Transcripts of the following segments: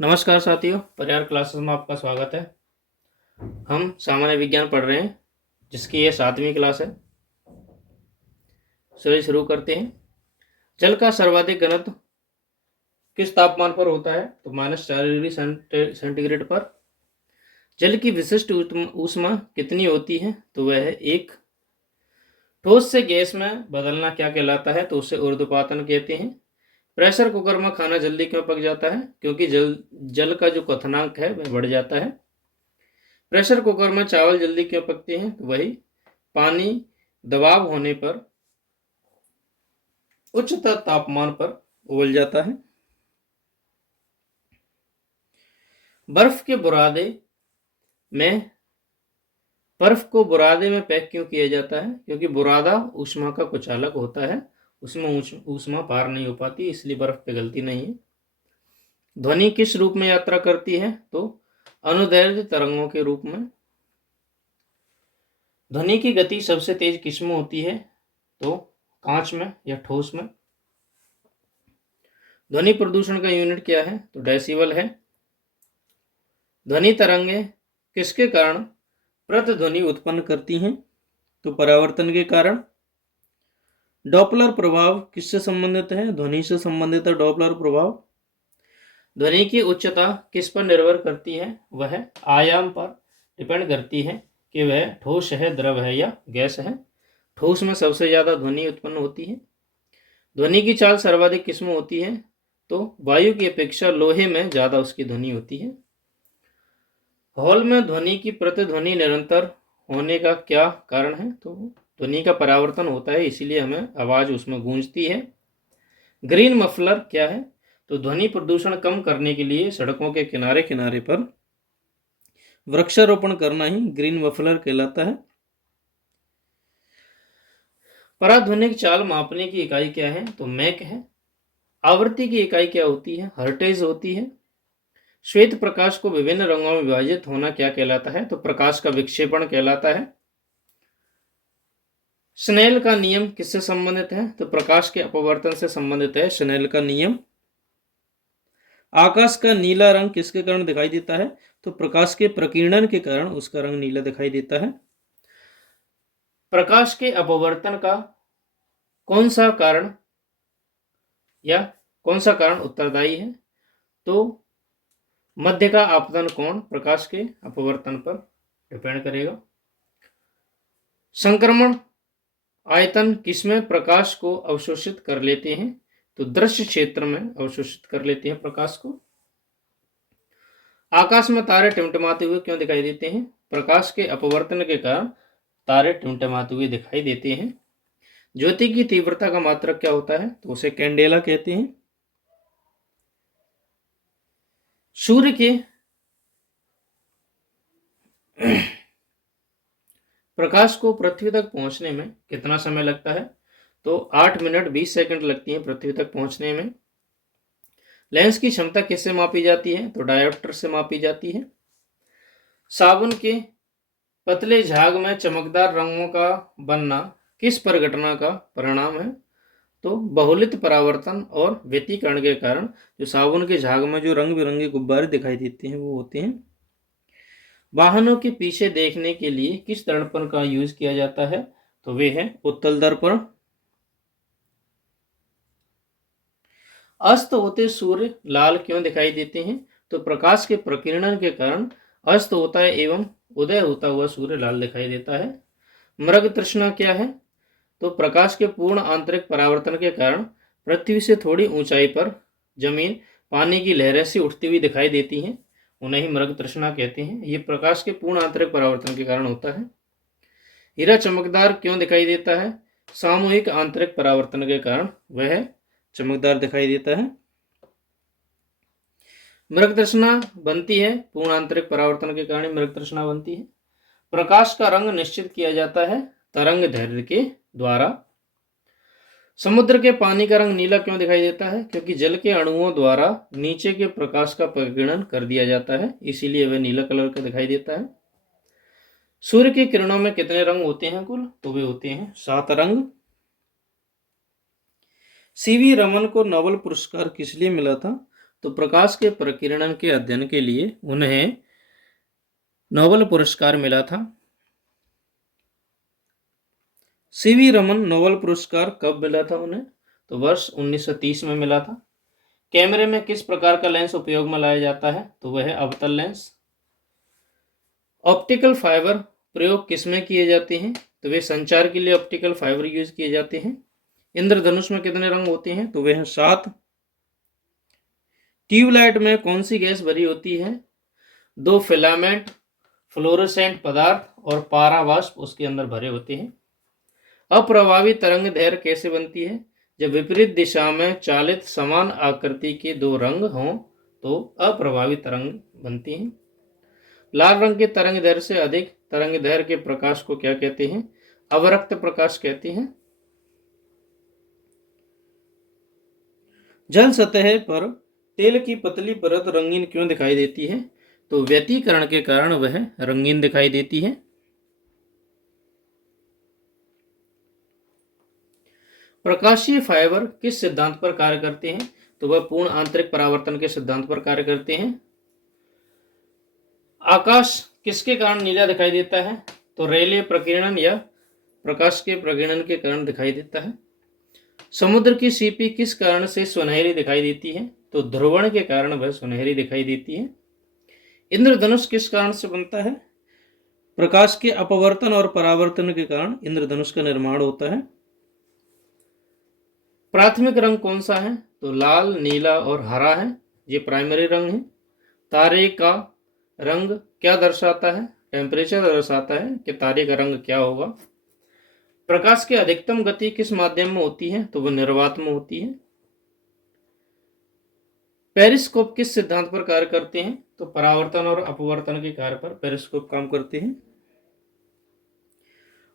नमस्कार साथियों, परिहार क्लासेस में आपका स्वागत है। हम सामान्य विज्ञान पढ़ रहे हैं, जिसकी ये 7वीं क्लास है। चलिए शुरू करते हैं। जल का सर्वाधिक घनत्व किस तापमान पर होता है? तो -4 डिग्री सेंटीग्रेड पर। जल की विशिष्ट ऊष्मा कितनी होती है? तो वह है 1। ठोस से गैस में बदलना क्या कहलाता है? तो उसे ऊर्ध्वपातन कहते हैं। प्रेशर कुकर में खाना जल्दी क्यों पक जाता है? क्योंकि जल का जो क्वथनांक है वह बढ़ जाता है। प्रेशर कुकर में चावल जल्दी क्यों पकते हैं? तो वही पानी दबाव होने पर उच्चतर तापमान पर उबल जाता है। बर्फ के बुरादे में बर्फ को बुरादे में पैक क्यों किया जाता है? क्योंकि बुरादा ऊष्मा का कुचालक होता है, उसमें ऊष्मा पार नहीं हो पाती, इसलिए बर्फ पिघलती नहीं है। ध्वनि किस रूप में यात्रा करती है? तो अनुदैर्ध्य तरंगों के रूप में। ध्वनि की गति सबसे तेज किसमें होती है? तो कांच में या ठोस में। ध्वनि प्रदूषण का यूनिट क्या है? तो डेसिबल है। ध्वनि तरंगे किसके कारण प्रतिध्वनि उत्पन्न करती हैं? तो परावर्तन के कारण। डॉपलर प्रभाव किससे संबंधित है? ध्वनि से संबंधित है डॉपलर प्रभाव। ध्वनि की उच्चता किस पर निर्भर करती है? वह आयाम पर डिपेंड करती है कि वह ठोस है, द्रव है या गैस है। ठोस में सबसे ज्यादा ध्वनि उत्पन्न होती है। ध्वनि की चाल सर्वाधिक किस में होती है? तो वायु की अपेक्षा लोहे में ज्यादा उसकी ध्वनि होती है। हॉल में ध्वनि की प्रतिध्वनि निरंतर होने का क्या कारण है? तो ध्वनि का परावर्तन होता है, इसीलिए हमें आवाज उसमें गूंजती है। ग्रीन मफलर क्या है? तो ध्वनि प्रदूषण कम करने के लिए सड़कों के किनारे किनारे पर वृक्षारोपण करना ही ग्रीन मफलर कहलाता है। पराध्वनिक चाल मापने की इकाई क्या है? तो मैक है। आवृत्ति की इकाई क्या होती है? हर्टेज होती है। श्वेत प्रकाश को विभिन्न रंगों में विभाजित होना क्या कहलाता है? तो प्रकाश का विक्षेपण कहलाता है। स्नेल का नियम किससे संबंधित है? तो प्रकाश के अपवर्तन से संबंधित है स्नेल का नियम। आकाश का नीला रंग किसके कारण दिखाई देता है? तो प्रकाश के प्रकीर्णन के कारण उसका रंग नीला दिखाई देता है। प्रकाश के अपवर्तन का कौन सा कारण या कौन सा कारण उत्तरदायी है? तो मध्य का आपतन कोण प्रकाश के अपवर्तन पर डिपेंड करेगा। संक्रमण आयतन किसमें प्रकाश को अवशोषित कर लेते हैं? तो दृश्य क्षेत्र में अवशोषित कर लेते हैं प्रकाश को। आकाश में तारे टिमटिमाते हुए क्यों दिखाई देते हैं? प्रकाश के अपवर्तन के कारण तारे टिमटिमाते हुए दिखाई देते हैं। ज्योति की तीव्रता का मात्रक क्या होता है? तो उसे कैंडेला कहते हैं। सूर्य के प्रकाश को पृथ्वी तक पहुंचने में कितना समय लगता है? तो 8 मिनट 20 सेकंड लगती है पृथ्वी तक पहुंचने में। लेंस की क्षमता किससे मापी जाती है? तो डायोप्टर से मापी जाती है। साबुन के पतले झाग में चमकदार रंगों का बनना किस परिघटना का परिणाम है? तो बहुलित परावर्तन और व्यतिकरण के कारण जो साबुन के झाग में जो रंग बिरंगे गुब्बारे दिखाई देते हैं वो होते हैं। वाहनों के पीछे देखने के लिए किस दर्पण का यूज किया जाता है? तो वे है उत्तल दर्पण। अस्त होते सूर्य लाल क्यों दिखाई देते हैं? तो प्रकाश के प्रकीर्णन के कारण अस्त होता है एवं उदय होता हुआ सूर्य लाल दिखाई देता है। मृग तृष्णा क्या है? तो प्रकाश के पूर्ण आंतरिक परावर्तन के कारण पृथ्वी से थोड़ी ऊंचाई पर जमीन पानी की लहरें से उठती हुई दिखाई देती हैं, उन्हें ही मृग तृष्णा कहते हैं। ये प्रकाश के पूर्ण आंतरिक परावर्तन के कारण होता है। हीरा चमकदार क्यों दिखाई देता है? सामूहिक आंतरिक परावर्तन के कारण वह चमकदार दिखाई देता है। मृग तृष्णा बनती है पूर्ण आंतरिक परावर्तन के कारण मृग तृष्णा बनती है। प्रकाश का रंग निश्चित किया जाता है तरंग दैर्ध्य के द्वारा। समुद्र के पानी का रंग नीला क्यों दिखाई देता है? क्योंकि जल के अणुओं द्वारा नीचे के प्रकाश का प्रकीर्णन कर दिया जाता है, इसीलिए वह नीला कलर का दिखाई देता है। सूर्य की किरणों में कितने रंग होते हैं कुल? तो वे होते हैं 7 रंग। सीवी रमन को नोबेल पुरस्कार किस लिए मिला था? तो प्रकाश के प्रकीर्णन के अध्ययन के लिए उन्हें नोबेल पुरस्कार मिला था। सीवी रमन नोबेल पुरस्कार कब मिला था उन्हें? तो वर्ष 1930 में मिला था। कैमरे में किस प्रकार का लेंस उपयोग में लाया जाता है? तो वह है अवतल लेंस। ऑप्टिकल फाइबर प्रयोग किसमें किए जाते हैं? तो वे संचार के लिए ऑप्टिकल फाइबर यूज किए जाते हैं। इंद्रधनुष में कितने रंग होते हैं? तो वे हैं 7। ट्यूबलाइट में कौन सी गैस भरी होती है? 2 फिलामेंट, फ्लोरोसेंट पदार्थ और पारावाष्प उसके अंदर भरे होते हैं। अप्रभावी तरंग दैर्घ्य कैसे बनती है? जब विपरीत दिशा में चालित समान आकृति के 2 रंग हों तो अप्रभावी तरंग बनती है। लाल रंग के तरंग दैर्घ्य से अधिक तरंग दैर्घ्य के प्रकाश को क्या कहते हैं? अवरक्त प्रकाश कहते हैं। जल सतह पर तेल की पतली परत रंगीन क्यों दिखाई देती है? तो व्यतिकरण के कारण वह रंगीन दिखाई देती है। प्रकाशीय फाइबर किस सिद्धांत पर कार्य करते हैं? तो वह पूर्ण आंतरिक परावर्तन के सिद्धांत पर कार्य करते हैं। आकाश किसके कारण नीला दिखाई देता है? तो रेले प्रकीर्णन या प्रकाश के प्रकीर्णन के कारण दिखाई देता है। समुद्र की सीपी किस कारण से सुनहरी दिखाई देती है? तो ध्रुवण के कारण वह सुनहरी दिखाई देती है। इंद्रधनुष किस कारण से बनता है? प्रकाश के अपवर्तन और परावर्तन के कारण इंद्रधनुष का निर्माण होता है। प्राथमिक रंग कौन सा है? तो लाल, नीला और हरा है, ये प्राइमरी रंग है। तारे का रंग क्या दर्शाता है? टेम्परेचर दर्शाता है कि तारे का रंग क्या होगा। प्रकाश की अधिकतम गति किस माध्यम में होती है? तो वह निर्वात में होती है। पेरिस्कोप किस सिद्धांत पर कार्य करते हैं? तो परावर्तन और अपवर्तन के कार्य पर पेरिस्कोप काम करते हैं।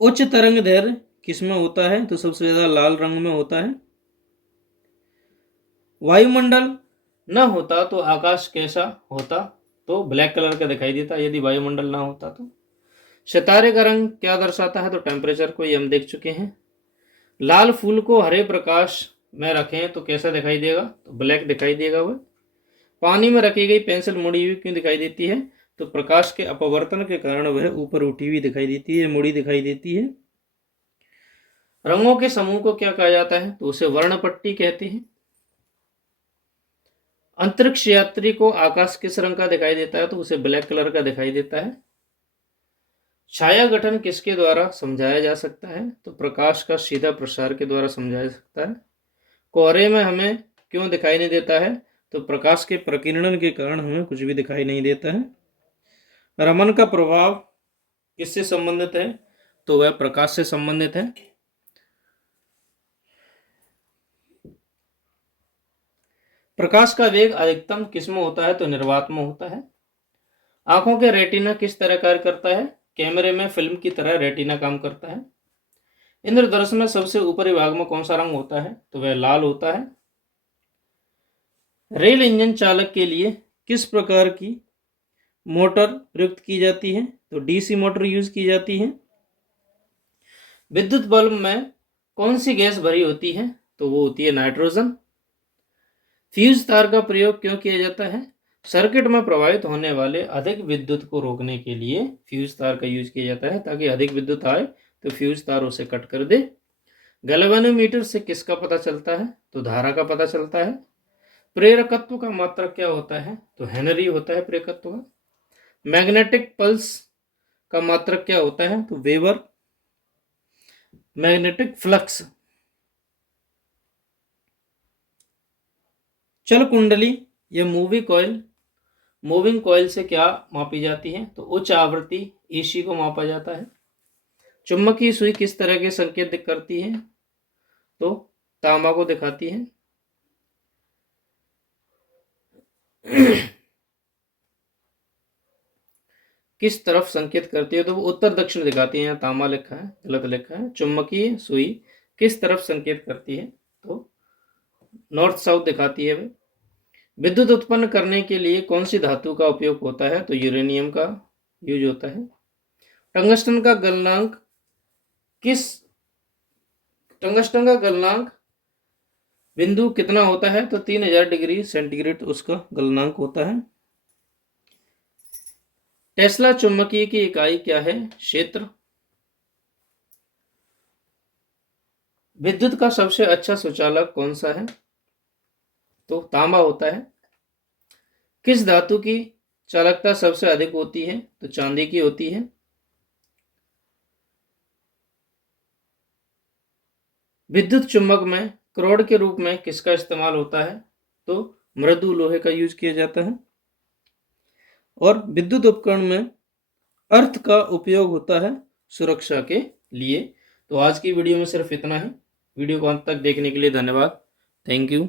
उच्च तरंग दैर्घ्य किसमें होता है? तो सबसे ज्यादा लाल रंग में होता है। वायुमंडल न होता तो आकाश कैसा होता? तो ब्लैक कलर का दिखाई देता यदि वायुमंडल ना होता तो। सितारे का रंग क्या दर्शाता है? तो टेम्परेचर को ये हम देख चुके हैं। लाल फूल को हरे प्रकाश में रखें तो कैसा दिखाई देगा? तो ब्लैक दिखाई देगा। वह पानी में रखी गई पेंसिल मुड़ी हुई क्यों दिखाई देती है? तो प्रकाश के अपवर्तन के कारण वह ऊपर उठी हुई दिखाई देती है, मुड़ी दिखाई देती है। रंगों के समूह को क्या कहा जाता है? तो उसे वर्णपट्टी कहते हैं। अंतरिक्ष यात्री को आकाश किस रंग का दिखाई देता है? तो उसे ब्लैक कलर का दिखाई देता है। छाया गठन किसके द्वारा समझाया जा सकता है? तो प्रकाश का सीधा प्रसार के द्वारा समझाया जा सकता है। कोहरे में हमें क्यों दिखाई नहीं देता है? तो प्रकाश के प्रकीर्णन के कारण हमें कुछ भी दिखाई नहीं देता है। रमन का प्रभाव किससे संबंधित है? तो वह प्रकाश से संबंधित है। प्रकाश का वेग अधिकतम किसमें होता है? तो निर्वात में होता है। आंखों के रेटिना किस तरह कार्य करता है? कैमरे में फिल्म की तरह रेटिना काम करता है। इंद्रधनुष में सबसे ऊपरी भाग में कौन सा रंग होता है? तो वह लाल होता है। रेल इंजन चालक के लिए किस प्रकार की मोटर प्रयुक्त की जाती है? तो डीसी मोटर यूज की जाती है। विद्युत बल्ब में कौन सी गैस भरी होती है? तो वो होती है नाइट्रोजन। फ्यूज तार का प्रयोग क्यों किया जाता है? सर्किट में प्रवाहित होने वाले अधिक विद्युत को रोकने के लिए फ्यूज तार का यूज किया जाता है, ताकि अधिक विद्युत आए तो फ्यूज तार उसे कट कर दे। गैल्वेनोमीटर से किसका पता चलता है? तो धारा का पता चलता है। प्रेरकत्व का मात्रक क्या होता है? तो हेनरी होता है प्रेरकत्व का। मैग्नेटिक पल्स का मात्रक क्या होता है? तो वेबर। Magnetic flux. चल कुंडली या मूविंग कॉइल से क्या मापी जाती है? तो उच्च आवृत्ति एसी को मापा जाता है। चुंबकीय सुई किस तरह के संकेत करती है? तो तांबा को दिखाती है। किस तरफ संकेत करती है? तो वो उत्तर दक्षिण दिखाती है। यहाँ तांबा लिखा है, गलत लिखा है। चुंबकीय सुई किस तरफ संकेत करती है? तो नॉर्थ साउथ दिखाती है। वे विद्युत उत्पन्न करने के लिए कौन सी धातु का उपयोग होता है? तो यूरेनियम का यूज होता है। टंगस्टन का गलनांक बिंदु कितना होता है? तो 3000 डिग्री सेंटीग्रेड उसका गलनांक होता है। टेस्ला चुंबकीय की इकाई क्या है? क्षेत्र। विद्युत का सबसे अच्छा सुचालक कौन सा है? तो तांबा होता है। किस धातु की चालकता सबसे अधिक होती है? तो चांदी की होती है। विद्युत चुंबक में क्रोड के रूप में किसका इस्तेमाल होता है? तो मृदु लोहे का यूज किया जाता है। और विद्युत उपकरण में अर्थ का उपयोग होता है सुरक्षा के लिए। तो आज की वीडियो में सिर्फ इतना ही। वीडियो को अंत तक देखने के लिए धन्यवाद। Thank you.